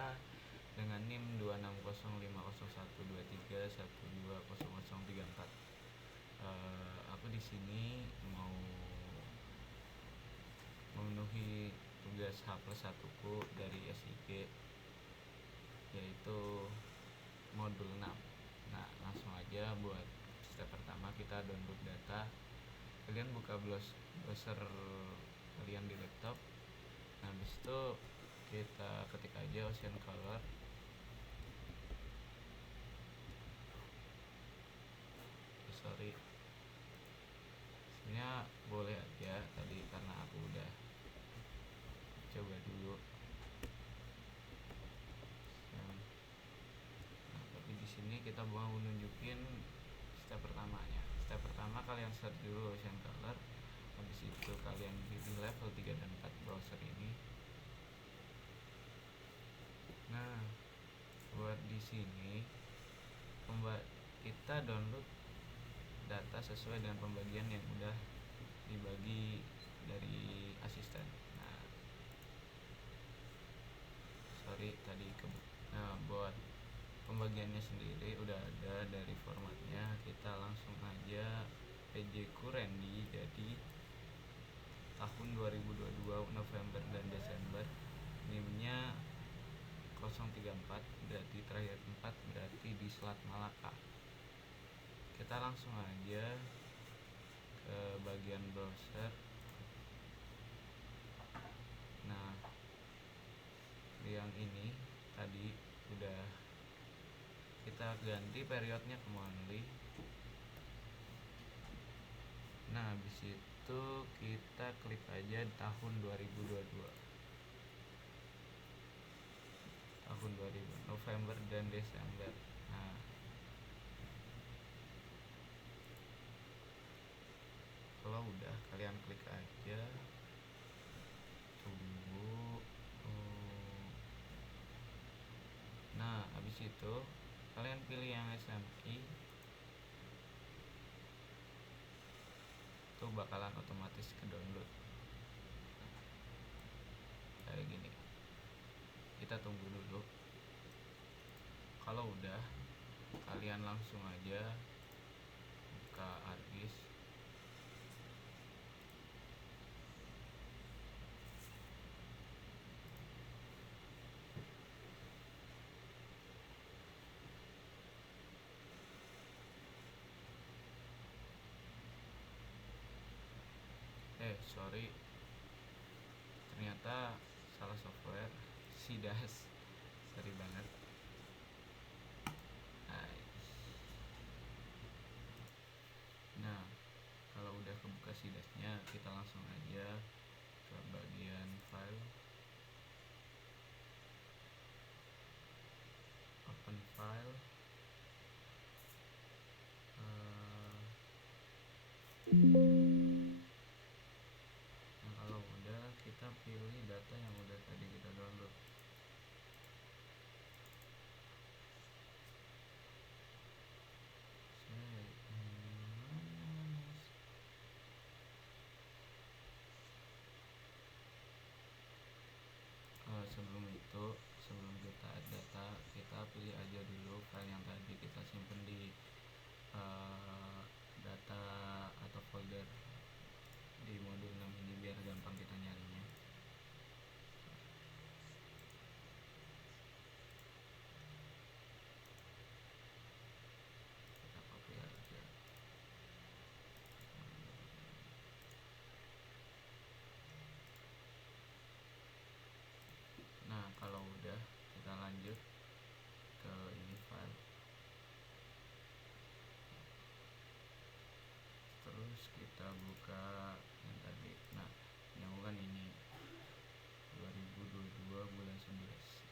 A dengan NIM 260501231200034. Aku di sini mau memenuhi tugas H+1 ku dari SIG, yaitu modul 6. Nah, langsung aja buat step pertama kita download data. Kalian buka browser kalian di laptop. Nah, habis itu kita ketik aja Ocean Color. Sorry, sebenarnya boleh aja tadi karena aku udah coba dulu. Nah, tapi di sini kita mau nunjukin step pertamanya. Step pertama kalian search dulu Ocean Color. Habis itu kalian pilih level 3 dan 4 browser ini. Nah, buat di sini kita download data sesuai dengan pembagian yang udah dibagi dari asisten. Nah, sorry tadi nah, buat pembagiannya sendiri udah ada dari formatnya. Kita langsung aja PJ ku Randy, jadi tahun 2022 November dan Desember, NIM-nya 034, berarti terakhir 4 berarti di Selat Malaka. Kita langsung aja ke bagian browser. Nah, yang ini tadi udah kita ganti periodnya ke monthly. Nah, habis itu kita klik aja tahun 2022. Tahun 2000 November dan Desember. Nah, kalau udah kalian klik aja, tunggu. Nah, habis itu kalian pilih yang SMI, itu bakalan otomatis ke download kayak gini. Kita tunggu dulu. Kalau udah, kalian langsung aja buka ArcGIS. Sorry, ternyata salah software. Sidas, sorry banget. Nah, kalau udah kebuka sidasnya, kita langsung aja ke bagian file, open file. Nah, kalau udah, kita pilih data yang udah tadi kita download. Sebelum kita add data, kita pilih aja dulu file yang tadi kita simpen di data atau folder di modul 6 ini biar gampang kita nyarinya. Kita copy aja. Nah, kalau udah, kita lanjut ke ini file. Terus kita buka yang tadi. Nah, yang bukan ini 2022 bulan 11.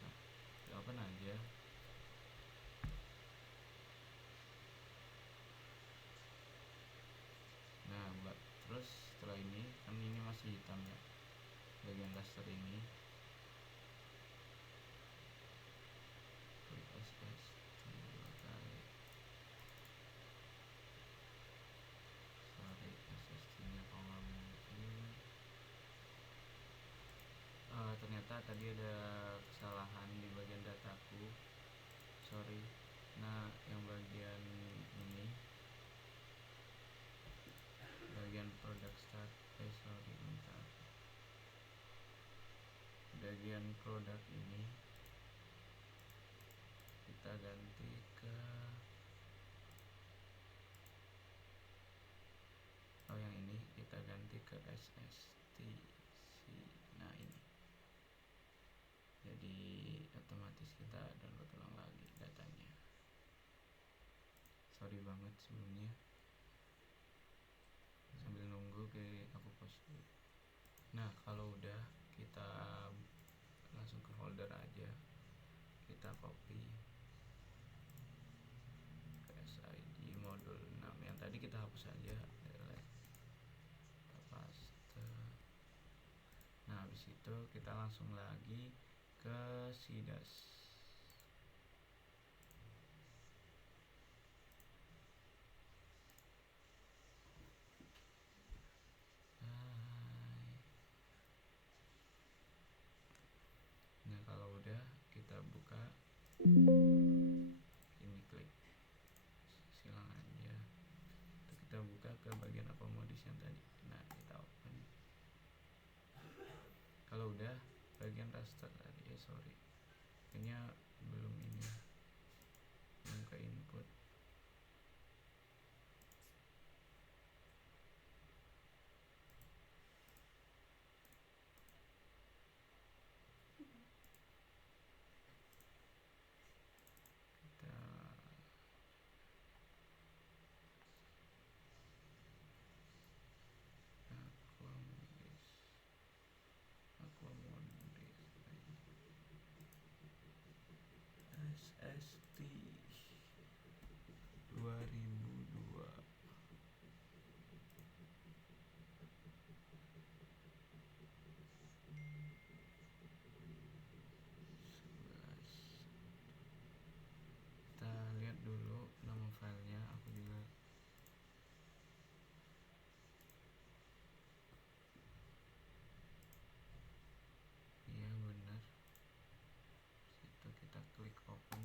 Nah, kita open aja. Nah, terus setelah ini kan ini masih hitam ya, bagian raster ini. Klik SS 2 kali. Sorry, SSD-nya kok nggak mungkin. Ternyata tadi ada kesalahan di bagian bagian produk ini kita ganti ke yang ini, kita ganti ke SST. Nah ini, jadi otomatis kita download ulang lagi datanya. Sorry banget sebelumnya, sambil nunggu aku post dulu. Nah kalau udah, kita langsung ke folder aja, kita copy ke SID modul 6 yang tadi kita hapus aja, delete, kita paste. Nah habis itu kita langsung lagi ke SIDAS. Nah kalau udah, kita buka ini, klik silang aja, kita buka ke bagian akomodis yang tadi. Nah kita open. Kalau udah, bagian raster tadi, sorry, kayaknya belum ini, belum ke input. Kita SST 2002. Kita lihat dulu nama filenya, aku juga iya benar. Situ kita klik open,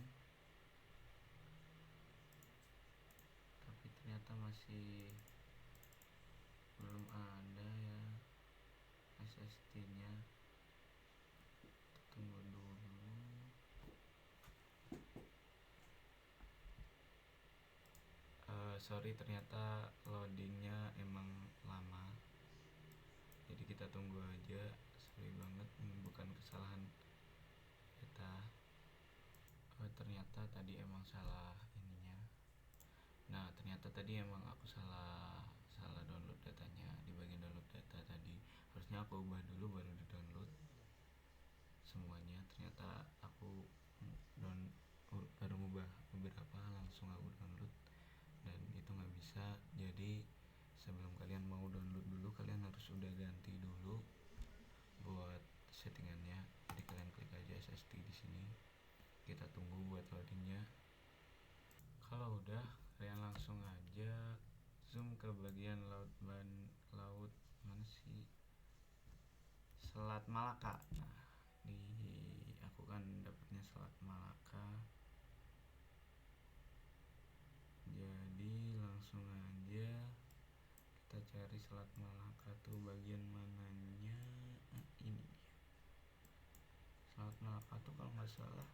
tapi ternyata masih belum ada ya SST nya. Tunggu dulu. Sorry, ternyata loadingnya emang lama, jadi kita tunggu aja. Sorry banget, bukan kesalahan kita. Ternyata tadi emang salah ininya. Nah ternyata tadi emang aku salah download datanya. Di bagian download data tadi harusnya aku ubah dulu baru di download semuanya. Ternyata aku baru ubah beberapa, langsung aku download, dan itu nggak bisa. Jadi sebelum kalian mau download dulu, kalian harus udah ganti dulu buat settingannya. Jadi kalian klik aja SSD di sini, kita tunggu buat loadingnya. Kalau udah, kalian langsung aja zoom ke bagian laut mana sih, Selat Malaka. Nah aku kan dapatnya Selat Malaka, jadi langsung aja kita cari Selat Malaka tuh bagian mananya. Ini dia, Selat Malaka tuh kalau nggak salah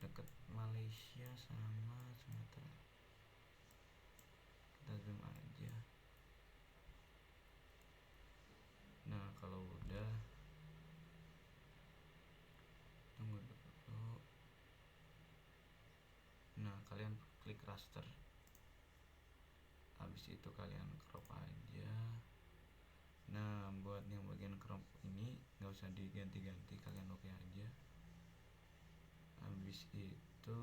deket Malaysia sama Sumatera. Kita zoom aja. Nah kalau udah, tunggu dulu. Nah kalian klik raster, habis itu kalian crop aja. Nah buat yang bagian crop ini nggak usah diganti-ganti, kalian oke aja. Habis itu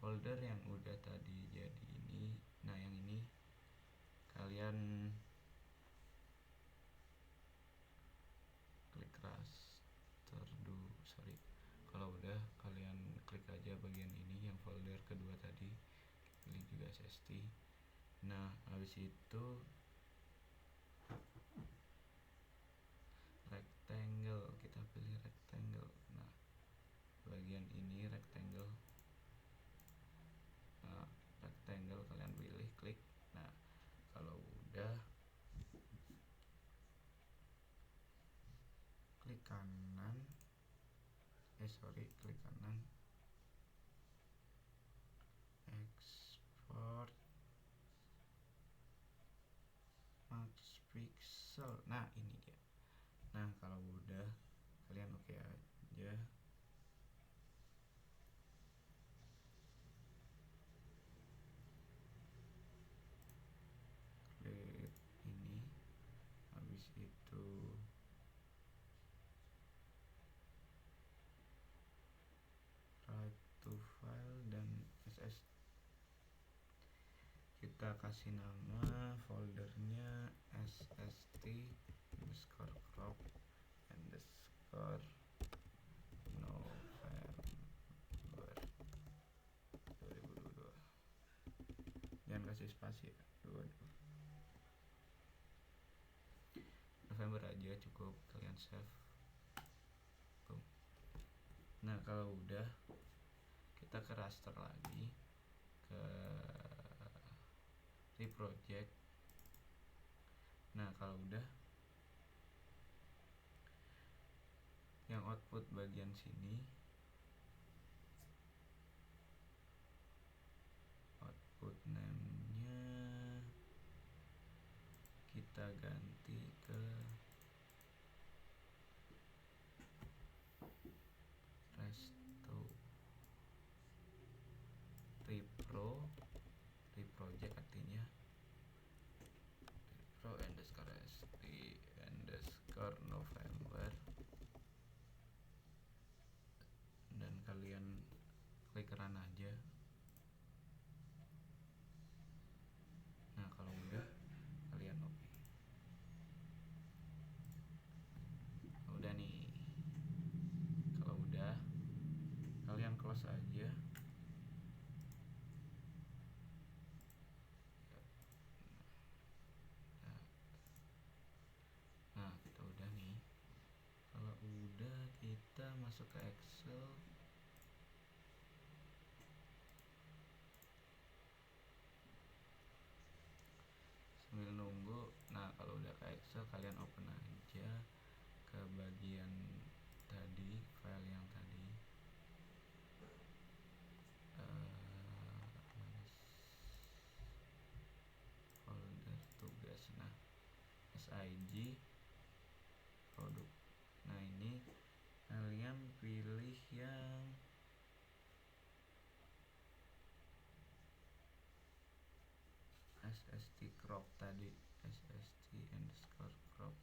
folder yang udah tadi jadi ini, nah yang ini kalian klik raster dulu, sorry. Kalau udah, kalian klik aja bagian ini yang folder kedua tadi, pilih juga SST. Nah habis itu rectangle, kita pilih rectangle. Nah bagian ini rectangle, kalian pilih, klik. Nah kalau udah, klik kanan, export max pixel. Nah ini dia. Nah kalau udah kalian oke aja, klik ini. Habis itu write to file dan ss, kita kasih nama foldernya sst underscore crop underscore November 2022. Jangan kasih spasi ya, 22 November aja cukup, kalian save. Boom. Nah kalau udah, kita ke raster lagi, ke reproject. Nah kalau udah, yang output bagian sini, output name-nya kita ganti ke resto reproject, artinya repro underscore st underscore November, dan kalian klik run aja. Nah kalau udah, kalian oke. Udah nih, kalau udah kalian close aja. Nah kita udah nih, kalau udah kita masuk ke Excel. Sambil nunggu, nah kalau udah ke Excel kalian open aja ke bagian tadi, file yang tadi, folder tugas. Nah SIG produk. Nah ini kalian pilih yang sst crop tadi, sst underscore crop.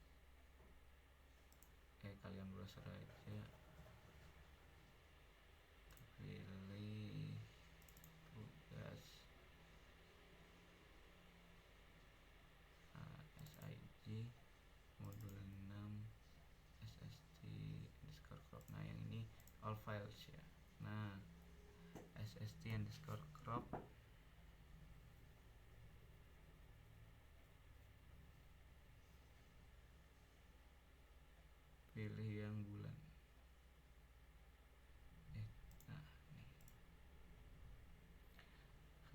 Kalian browser aja, pilih tugas SIG modul 6 sst underscore crop. Nah yang ini all files ya. Nah sst underscore crop, pilih yang bulan. Nah nih,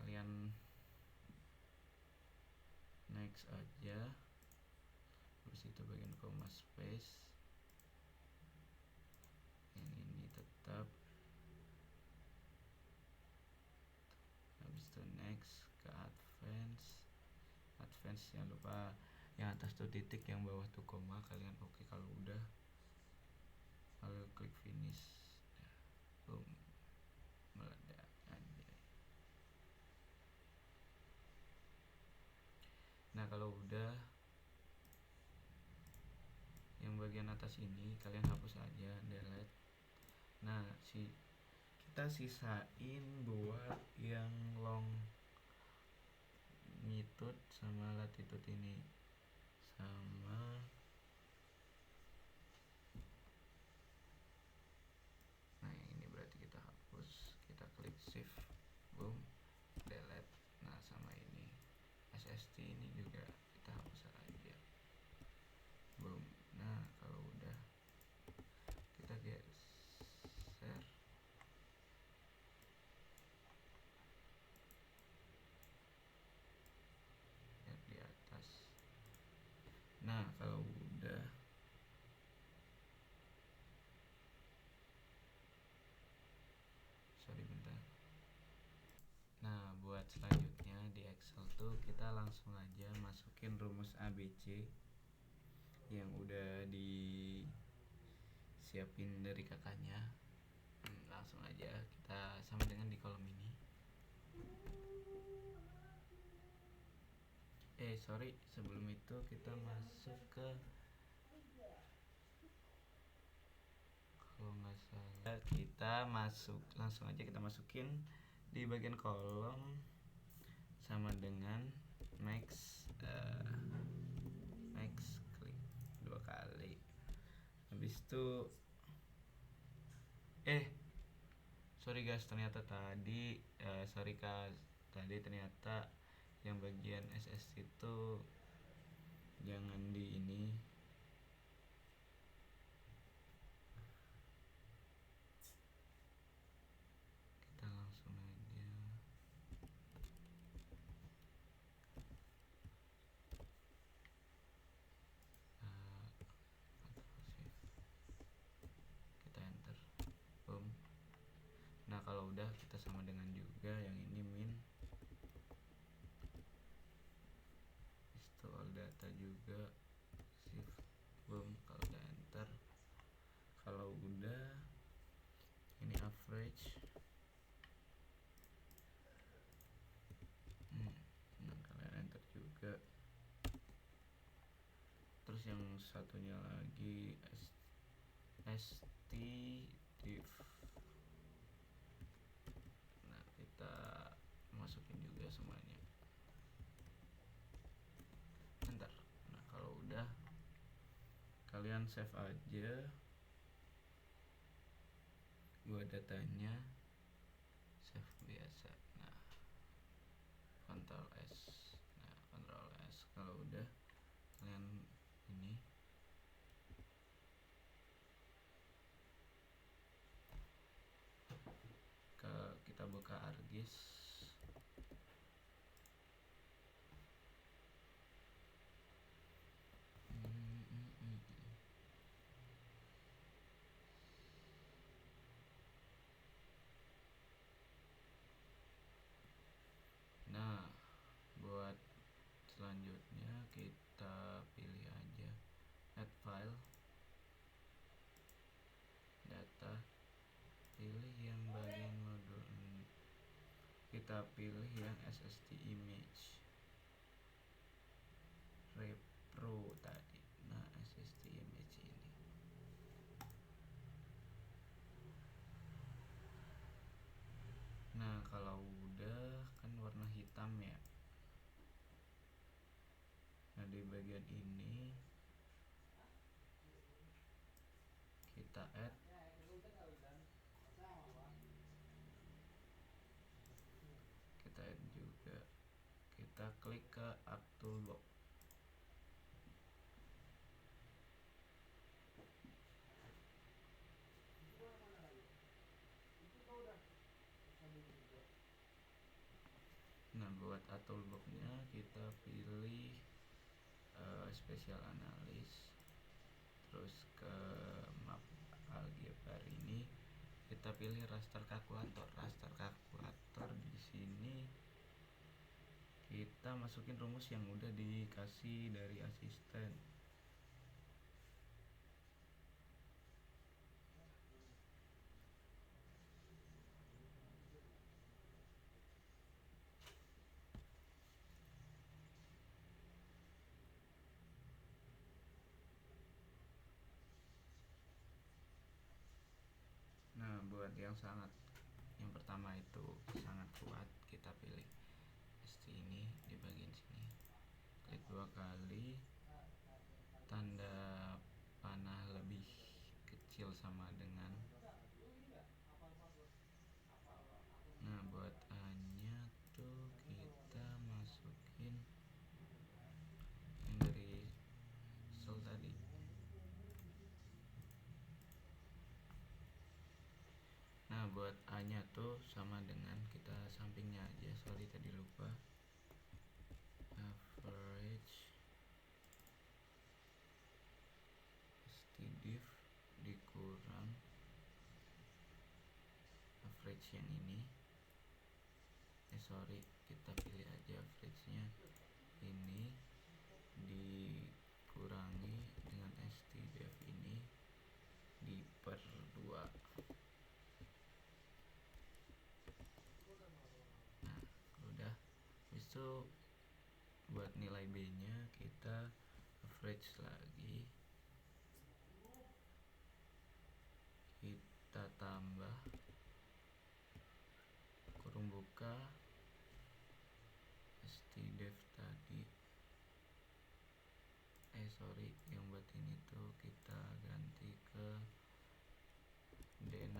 kalian next aja. Terus itu bagian comma space, yang ini tetap. Habis itu next ke advance. Jangan lupa yang atas tuh titik, yang bawah tuh koma. Kalian oke kalau udah, lalu klik finish. Boom, meledak aja. Nah kalau udah, yang bagian atas ini kalian hapus aja, delete. Nah kita sisain buat yang longitude sama latitude ini, sama nah ini berarti kita hapus. Kita klik shift, boom, delete. Nah sama ini sst ini juga kita hapus aja, boom. Nah kalau udah, kita geser di atas. Nah kalau udah, itu kita langsung aja masukin rumus ABC yang udah disiapin dari kakaknya. Langsung aja kita sama dengan di kolom ini. Sorry, sebelum itu kita masuk ke, kalau nggak salah kita langsung aja kita masukin di bagian kolom sama dengan max klik 2 kali. Habis itu sorry guys, ternyata tadi ternyata yang bagian SS itu jangan di ini. Kita langsung aja kita enter, boom. Nah kalau udah kita sama dengan juga yang ini min itu all data juga shift, boom. Kalau udah enter, kalau udah ini average, nah kalian enter juga. Terus yang satunya lagi st div. Nah kita masukin juga semuanya, enter. Nah kalau udah kalian save aja buat datanya, save biasa. Nah Ctrl S. Nah Ctrl S. Kalau udah kalian ini kita buka ArcGIS. Nah buat selanjutnya kita pilih aja add file data, pilih yang bagian modul, kita pilih yang SST image repro tadi. Nah SST image ini, nah kalau udah kan warna hitam ya. Nah di bagian ini kita add juga, kita klik ke Art Toolbox. Nah buat Art Toolbox-nya kita pilih Special Analysis, terus ke map algebra ini kita pilih raster kalkulator. Di sini kita masukin rumus yang udah dikasih dari asisten. Nah buat yang pertama itu sangat kuat, kita pilih ST ini di bagian sini, klik 2 kali, tanda panah lebih kecil sama dengan. Nah buat A nya tuh kita masukin yang dari sel tadi. Nah buat A nya tuh sama dengan, kita sampingnya aja, sorry tadi lupa, average stdiv dikurang average yang ini sorry, kita pilih aja average-nya ini dikurangi dengan stdef ini di per 2. Nah udah, habis itu buat nilai B nya kita average lagi, kita tambah kurung buka stdef tadi, sorry, yang buat ini tuh kita ganti ke D6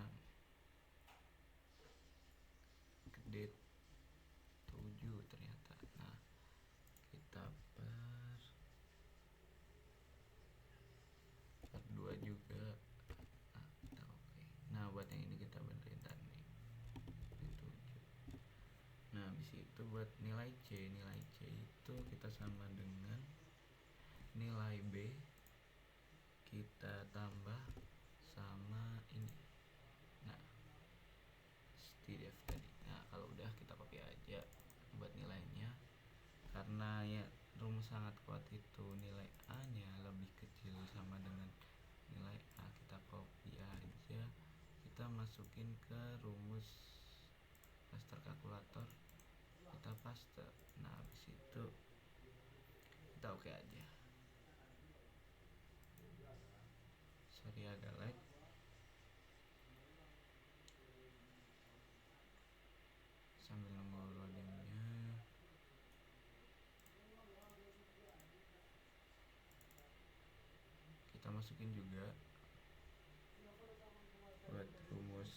ke D7 ternyata. Nah kita per 2 juga. Nah, kita oke. Nah buat yang ini kita benerin tadi D7. Nah habis itu buat nilai C itu kita sama dengan nilai B kita tambah sama ini. Nah stdef tadi. Nah kalau udah kita copy aja buat nilainya, karena ya rumus sangat kuat itu nilai A nya lebih kecil sama dengan nilai A, kita copy aja, kita masukin ke rumus raster kalkulator, kita paste. Nah habis itu kita oke aja. Sorry agak lag, sambil nunggu loadingnya. Kita masukin juga buat rumus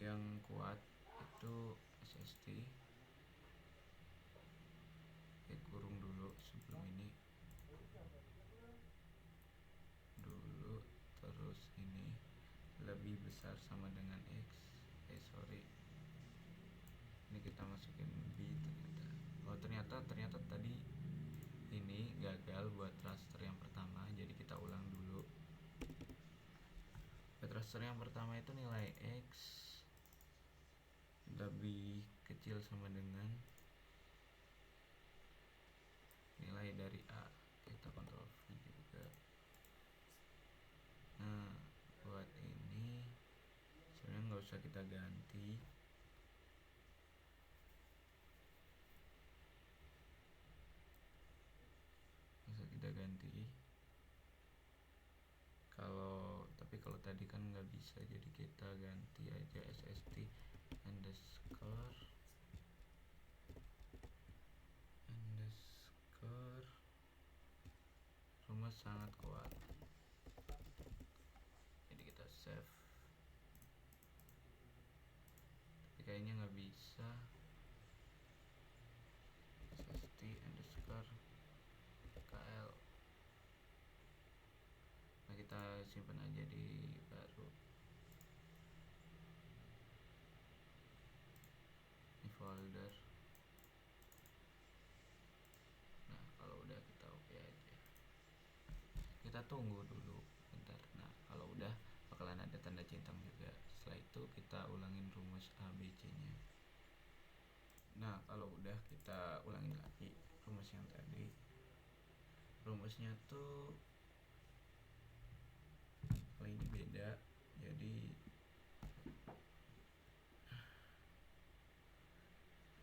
yang kuat itu SST. Kurung dulu sebelum ini dulu, terus ini lebih besar sama dengan X. Sorry, ini kita masukin B ternyata. Oh ternyata tadi ini gagal buat raster yang pertama, jadi kita ulang dulu. Buat raster yang pertama itu nilai X lebih kecil sama dengan nilai dari A, kita kontrol V juga. Nah buat ini sebenarnya nggak usah kita ganti, tapi kalau tadi kan nggak bisa, jadi kita ganti aja SST underscore rumus sangat kuat, jadi kita save. Tapi kayaknya nggak bisa. SST underscore KL. Nah kita simpan aja di baru, di folder. Nah kalau udah kita oke aja, kita tunggu dulu bentar. Nah kalau udah bakalan ada tanda centang juga. Setelah itu kita ulangin rumus ABC nya. Nah kalau udah kita ulangin lagi rumus yang tadi. Rumusnya tuh kali ini beda, jadi B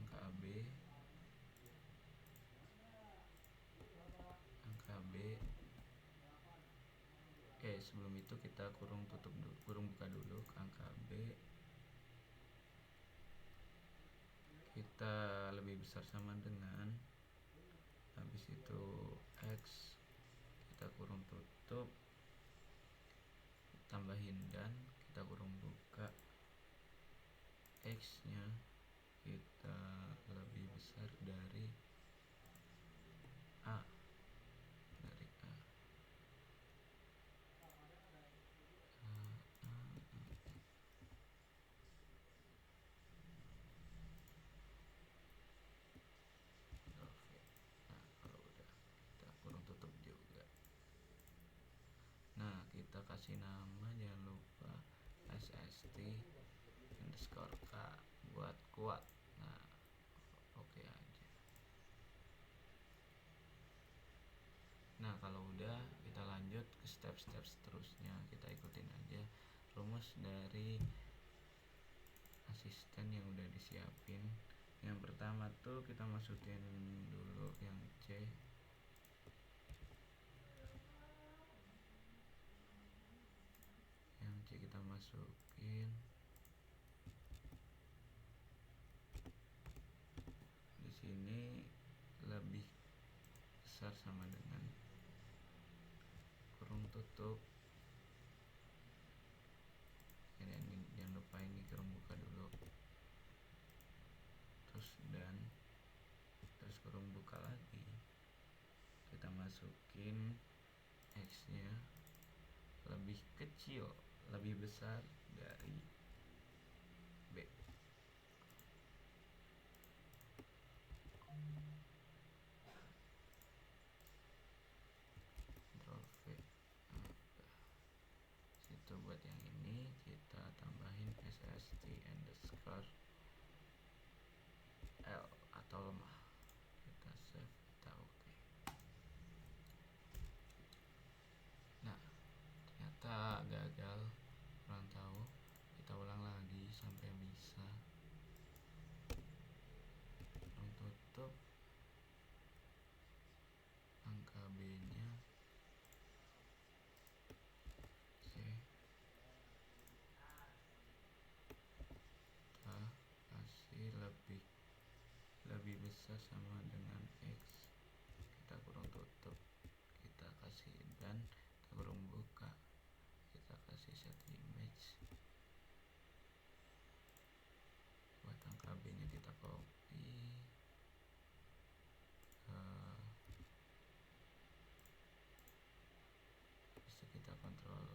angka B sebelum itu kita kurung buka dulu ke angka B, kita lebih besar sama dengan, habis itu X kita kurung tutup, tambahin dan kita kurung buka, X nya kita lebih besar dari A, Nah kita kasih kasih nama, jangan lupa SST underscore K buat kuat. Nah, oke aja. Nah, kalau udah, kita lanjut ke step-step seterusnya. Kita ikutin aja rumus dari asisten yang udah disiapin. Yang pertama tuh kita masukin dulu yang C. Yang C kita masukin. Di sini lebih besar sama dengan kurung tutup. Ini jangan lupa ini kurung buka dulu. Terus kurung buka lagi. Kita masukin X nya lebih kecil, lebih besar dari B. Ctrl V. Situ buat yang ini kita tambahin SST underscore L atau lemah. Kita save, kita oke. Nah, ternyata gagal, kurang tahu. Kita ulang lagi sampai bisa. Kurung tutup, angka B nya C. Kita kasih lebih besar sama dengan X. Kita kurung tutup, kita kasih, dan kita kurung buka, kita kasih set image. Buat angka B nya kita copy, bisa kita kontrol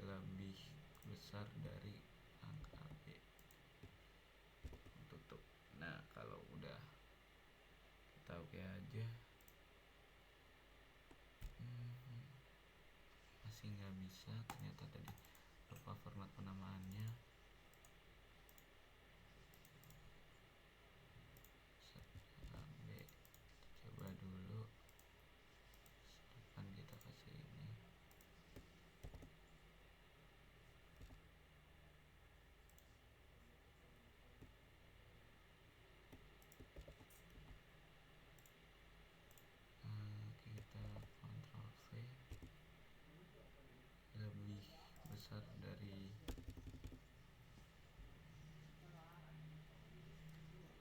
lebih besar dari angka B, tutup. Nah, kalau udah kita oke aja. Masih nggak bisa, ternyata tadi lupa format penamaannya. B, coba dulu. Depan kita kasih ini. Kita Ctrl V,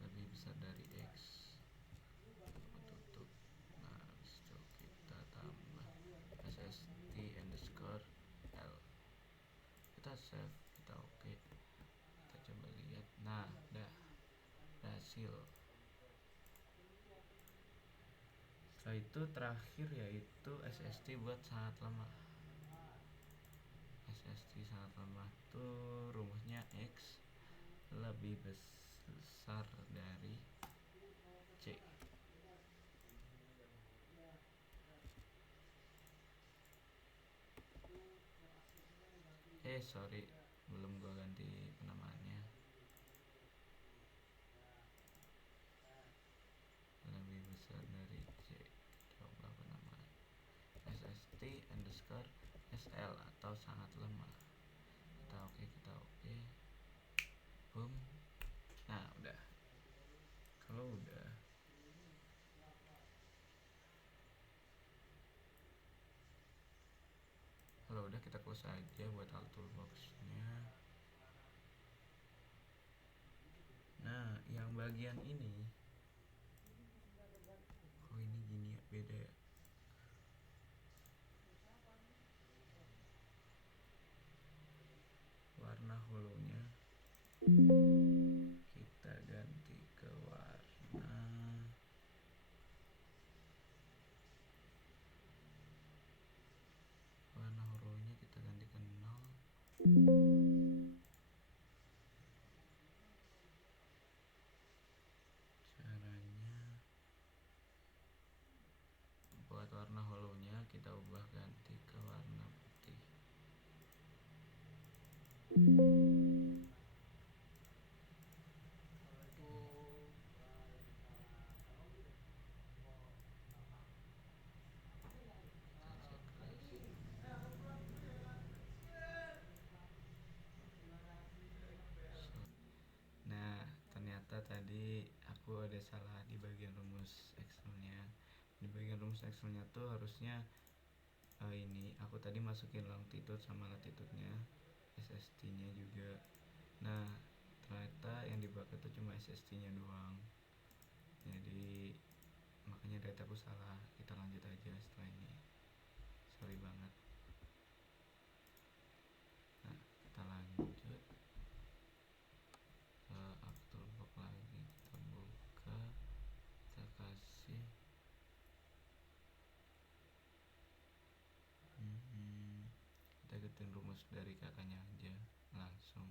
lebih besar dari X, tutup. Nah, habis itu kita tambah SST underscore L, kita save, kita oke. Kita coba lihat. Nah, udah berhasil. Setelah itu terakhir yaitu SST buat sangat lemah. SST sangat lemah tuh rumusnya X lebih besar dari C. Sorry, belum gua ganti penamaannya. Lebih besar dari C. Coba penamaan SST underscore SL atau sangat lemah. Kita oke. Boom. Nah, udah. Kalau udah kita close aja buat alt toolbox-nya. Nah, yang bagian ini, ini gini ya, beda ya. Warna holonya kita ganti ke warna holonya kita ganti ke 0. Caranya buat warna holonya kita ubah ganti ke warna putih. Nah, ternyata tadi aku ada salah di bagian rumus Excelnya. Di bagian rumus Excelnya tuh harusnya ini aku tadi masukin longitude sama latitude-nya, SST-nya juga. Nah, ternyata yang dipakai tuh cuma SST-nya doang. Jadi makanya data aku salah. Kita lanjut aja setelah ini. Sorry banget. Nah, kita lanjut ke Afterbox lagi. Kita buka, kita kasih kita ikutin rumus dari kakaknya aja langsung.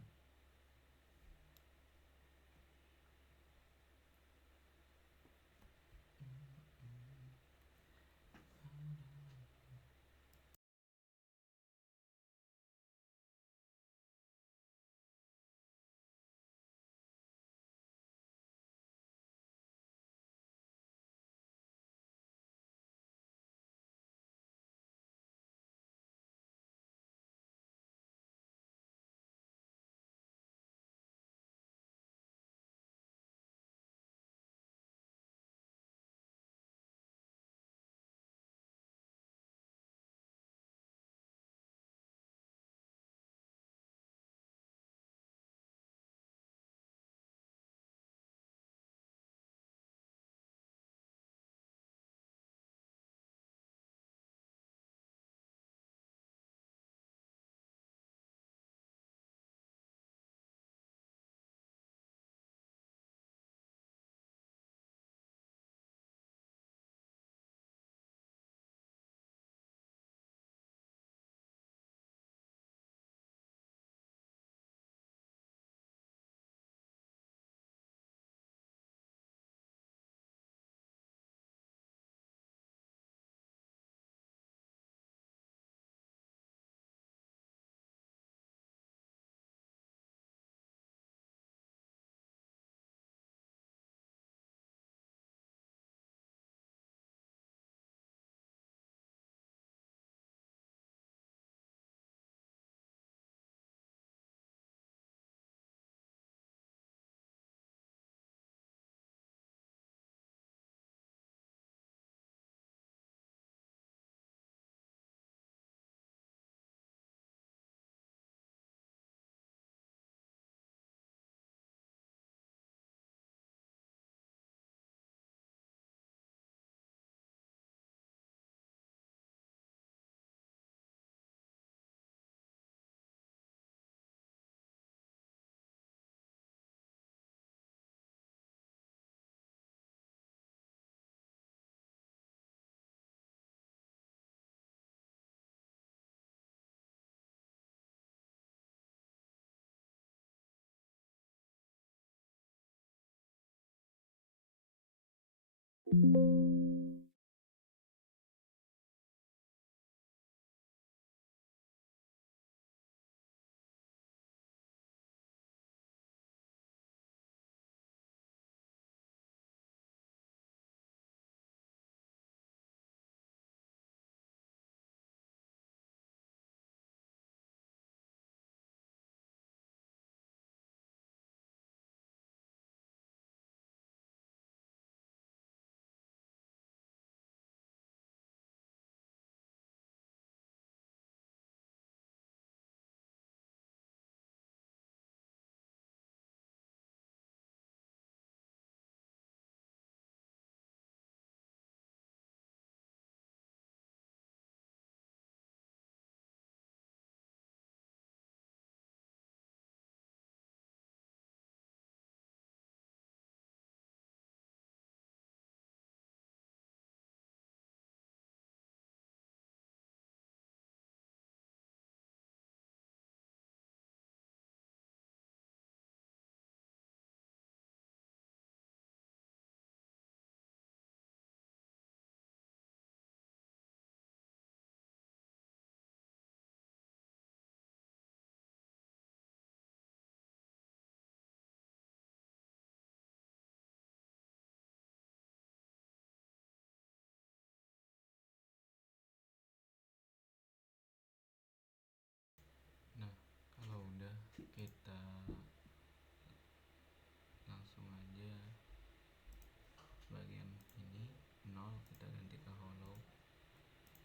nol kita ganti ke hollow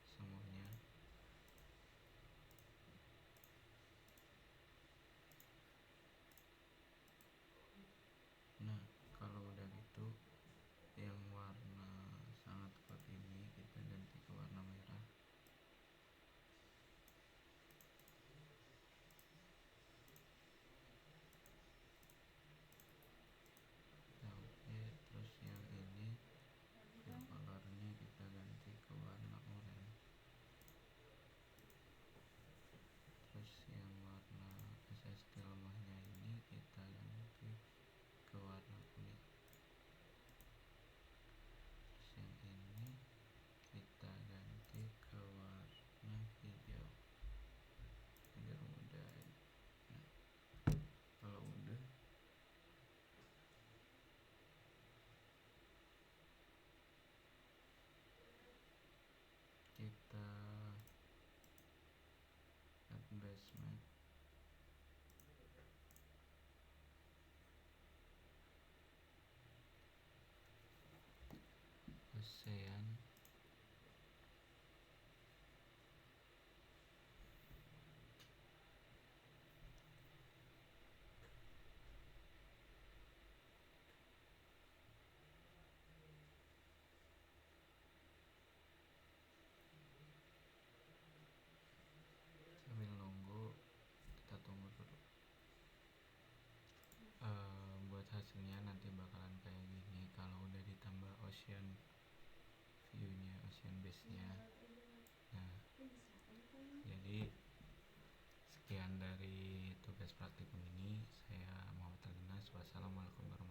semuanya. Nah kalau udah gitu, yang warna sangat kuat ini kita ganti ke warna merah. Oke, terus yang ini fill colornya kita ganti ke warna oranye. Terus yang warna SSD lemahnya ini kita ganti ke warna kuning. Terus yang ini kita ganti ke warna hijau agar mudah. Nah, kalau udah kita add base map. ASEAN sambil nunggu kita tunggu dulu. Buat hasilnya nanti bakalan kayak gini kalau udah ditambah ocean view nya, ocean base nya. Nah jadi sekian dari tugas praktikum ini, saya Muhammad Alinas. Wassalamualaikum warahmatullahi wabarakatuh.